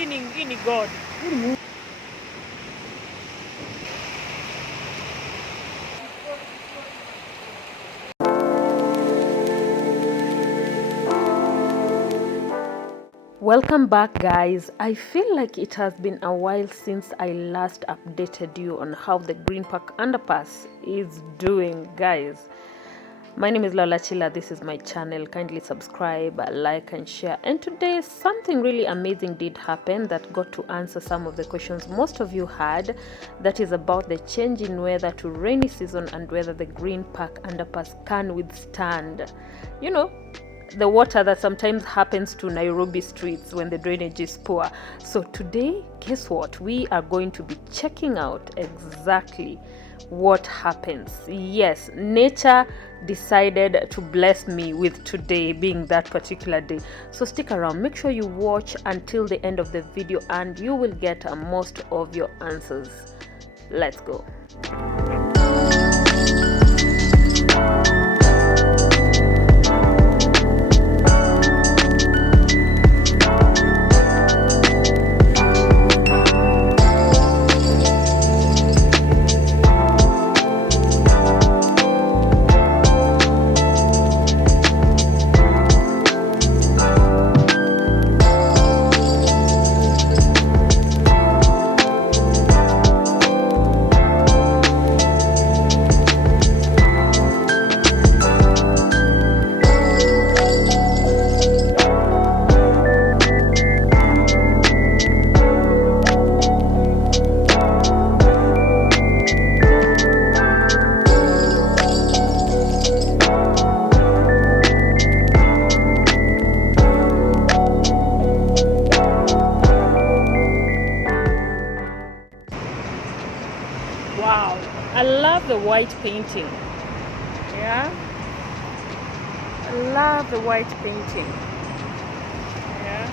ini God. Welcome back, guys. I feel like it has been a while since I last updated you on how the Greenpark Underpass is doing, guys. My name is Lola Chila. This is my channel. Kindly subscribe, like and share. And today something really amazing did happen that got to answer some of the questions most of you had. That is about the change in weather to rainy season and whether the Greenpark Underpass can withstand, you know, the water that sometimes happens to Nairobi streets when the drainage is poor. So today, guess what? We are going to be checking out exactly what happens. Yes, nature decided to bless me with today being that particular day. So stick around, make sure you watch until the end of the video and you will get most of your answers. Let's go. Wow, I love the white painting. Yeah, I love the white painting. Yeah.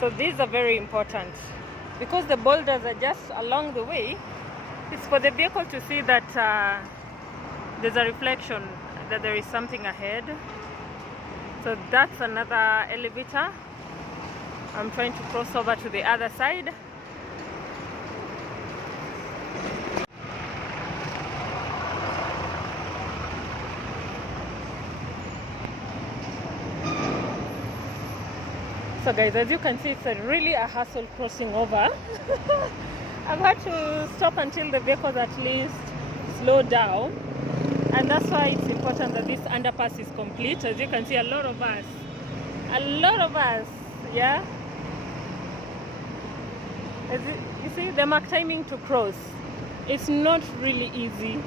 So these are very important because the boulders are just along the way. It's for the vehicle to see that there's a reflection, that there is something ahead. So that's another elevator. I'm trying to cross over to the other side. So guys, as you can see, it's really a hassle crossing over. I've had to stop until the vehicles at least slow down, and that's why it's important that this underpass is complete. As you can see, a lot of us, yeah. As you see, the mark timing to cross, it's not really easy.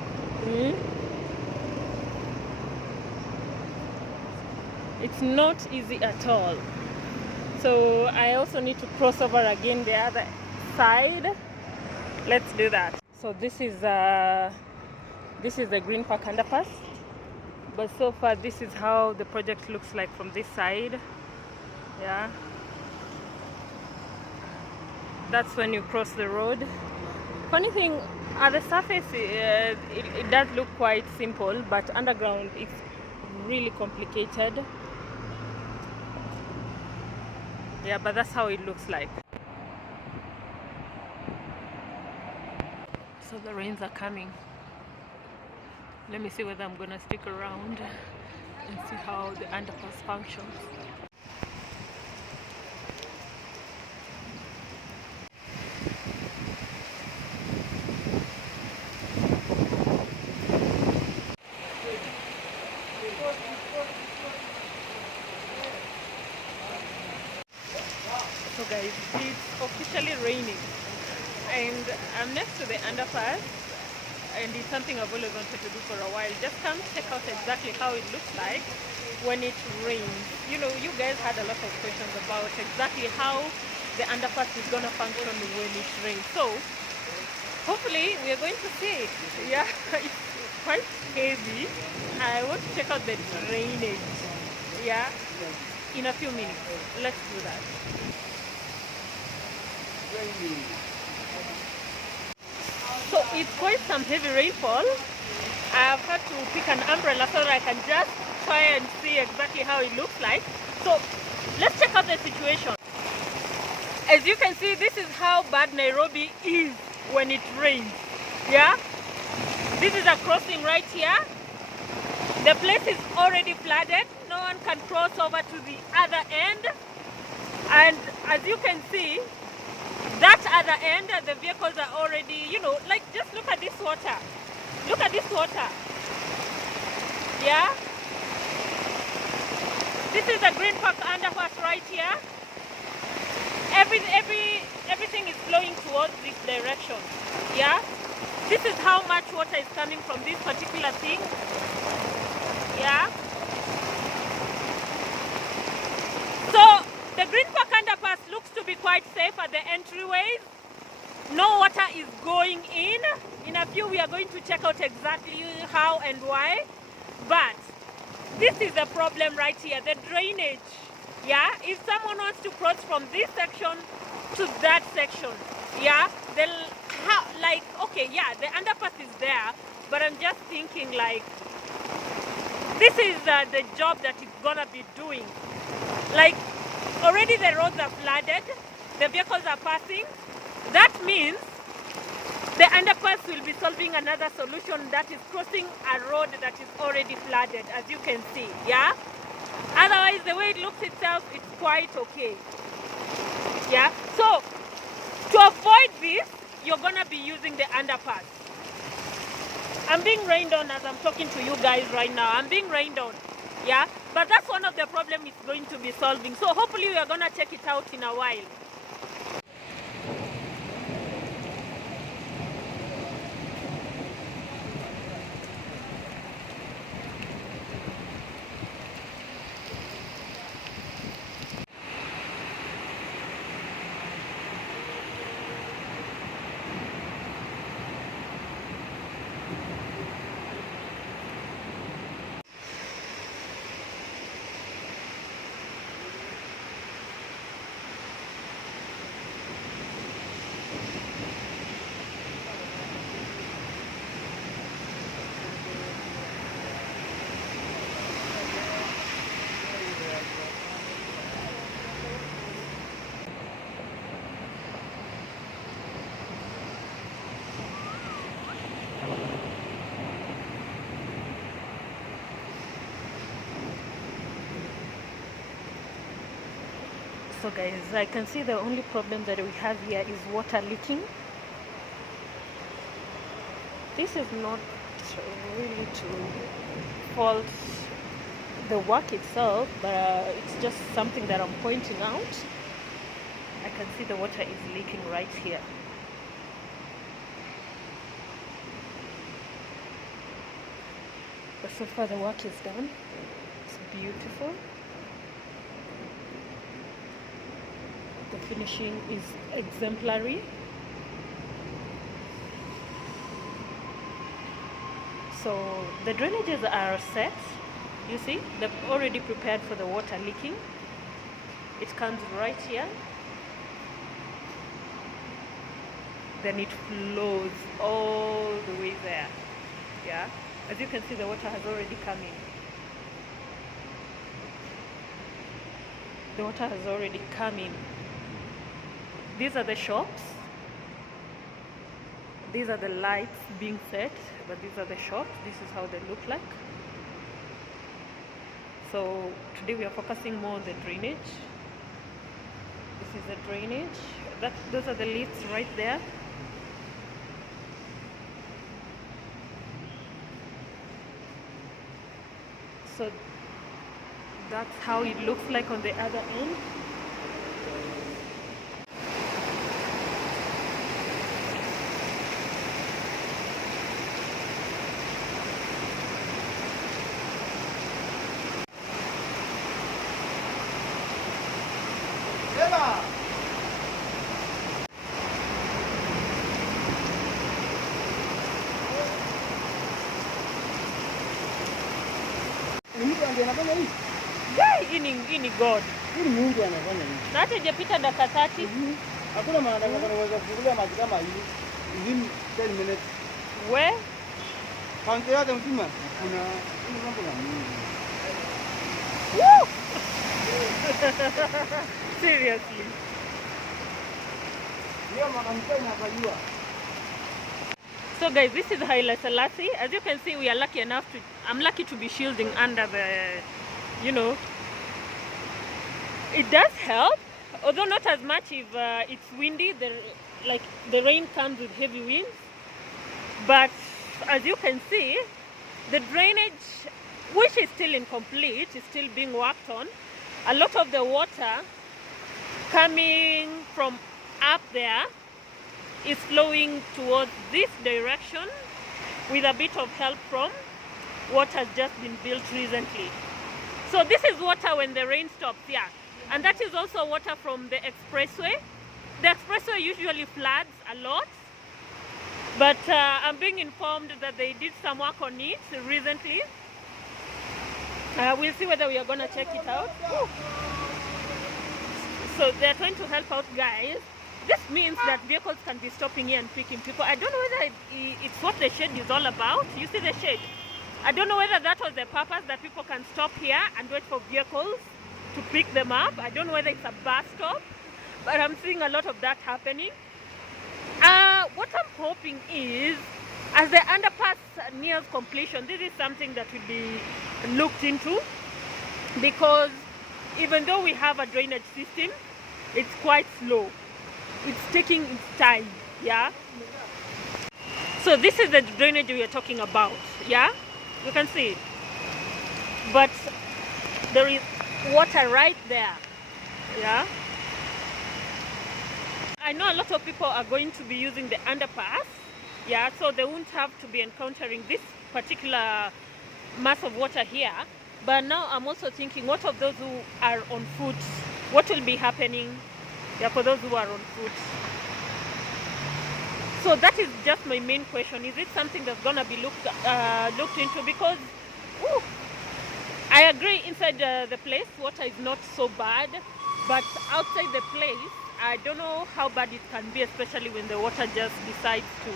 It's not easy at all. So I also need to cross over again the other side. Let's do that. So this is the Greenpark Underpass. But so far this is how the project looks like from this side. Yeah. That's when you cross the road. Funny thing, at the surface it does look quite simple, but underground it's really complicated. Yeah, but that's how it looks like. So the rains are coming. Let me see whether I'm gonna stick around and see how the underpass functions. So guys, it's officially raining. and I'm next to the underpass, and it's something I've always wanted to do for a while. Just come check out exactly how it looks like when it rains. You know, you guys had a lot of questions about exactly how the underpass is going to function when it rains. So hopefully we are going to see it. Yeah, it's quite heavy. I want to check out the drainage. Yeah, in a few minutes. Let's do that. So it's quite some heavy rainfall. I've had to pick an umbrella so that I can just try and see exactly how it looks like. So let's check out the situation. As you can see, this is how bad Nairobi is when it rains. Yeah, this is a crossing right here. The place is already flooded. No one can cross over to the other end. And as you can see, that other end, the vehicles are already, you know, like, just look at this water. Look at this water. Yeah. This is the Greenpark Underpass right here. Everything is flowing towards this direction. Yeah. This is how much water is coming from this particular thing. Yeah. So the Greenpark Underpass looks to be quite safe at the entryways. No water is going in. In a few we are going to check out exactly how and why. But this is the problem right here, the drainage. Yeah, if someone wants to cross from this section to that section, yeah, they'll like, okay, yeah, the underpass is there, but I'm just thinking, like, this is the job that it's gonna be doing. Like, already the roads are flooded, the vehicles are passing. That means the underpass will be solving another solution, that is crossing a road that is already flooded, as you can see. Yeah, otherwise the way it looks itself, it's quite okay. Yeah, so to avoid this, you're gonna be using the underpass. I'm being rained on as I'm talking to you guys right now. I'm being rained on. Yeah, but that's one of the problems it's going to be solving. So hopefully we are gonna check it out in a while. So guys, I can see the only problem that we have here is water leaking. This is not really to fault the work itself, but it's just something that I'm pointing out. I can see the water is leaking right here. But so far the work is done. It's beautiful. The finishing is exemplary. So the drainages are set. You see, they've already prepared for the water leaking. It comes right here. Then it flows all the way there. Yeah, as you can see, the water has already come in. The water has already come in. These are the shops. These are the lights being set, but these are the shops. This is how they look like. So today we are focusing more on the drainage. This is the drainage. Those are the lifts right there. So that's how it looks like on the other end. anafanya hivi. Hii ni God. Hii Mungu anafanya hivi. Na hata hajapita dakika 30. Hakuna maana anaweza kufungulia maji kama hii within 10 minutes. We? Kaunti yote mzima kuna hii mambo ya Mungu. Woo! Seriously. So guys, this is Haile Selassie. As you can see, we are lucky enough to, I'm lucky to be shielding under the, you know, it does help, although not as much if it's windy, the rain comes with heavy winds. But as you can see, the drainage, which is still incomplete, is still being worked on. A lot of the water coming from up there is flowing towards this direction with a bit of help from what has just been built recently. So this is water when the rain stops, yeah. And that is also water from the expressway. The expressway usually floods a lot, but I'm being informed that they did some work on it recently. We'll see whether we are gonna check it out. So they're trying to help out, guys. This means that vehicles can be stopping here and picking people. I don't know whether it's what the shade is all about. You see the shade? I don't know whether that was the purpose, that people can stop here and wait for vehicles to pick them up. I don't know whether it's a bus stop, but I'm seeing a lot of that happening. What I'm hoping is, as the underpass nears completion, this is something that will be looked into, because even though we have a drainage system, it's quite slow. It's taking its time, yeah? So this is the drainage we are talking about, yeah? You can see. But there is water right there, yeah? I know a lot of people are going to be using the underpass, yeah? So they won't have to be encountering this particular mass of water here. But now I'm also thinking, what of those who are on foot? What will be happening, yeah, for those who are on foot? So that is just my main question. Is it something that's gonna be looked into? Because I agree, inside the place water is not so bad, but outside the place I don't know how bad it can be, especially when the water just decides to